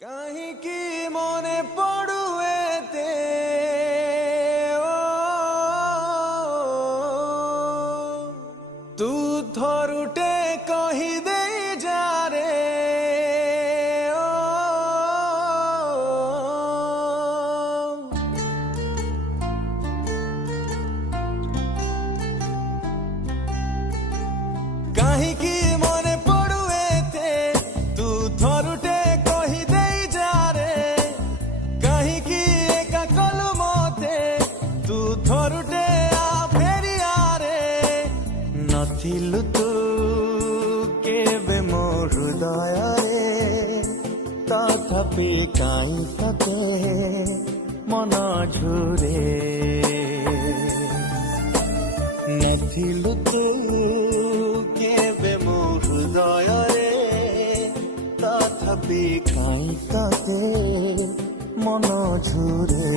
କାହିଁକି ମନେ ପଡୁ ଏତେ ତୁ ଥରୁଟେ କହିଦେଇ ଯାରେ କାହିଁକି ମନେ ପଡୁ ଏତେ ତୁ ଥରୁଟେ କହିଦେଇ ଯାରେ କାହିଁକି ଏକା କଲୁ ମତେ ତୁ ଥରୁଟେ ଆ ଫେରିଆରେ ନଥିଲୁ ତୁ କେବେ ମୋ ହୃଦୟରେ ତଥାପି କାହିଁ ତତେ ମନ ଝୁରେ ନଥିଲୁ ତୁ କେବେ ମୋ ହୃଦୟରେ ତଥାପି କାହିଁ ତତେ ମନ ଝୁରେ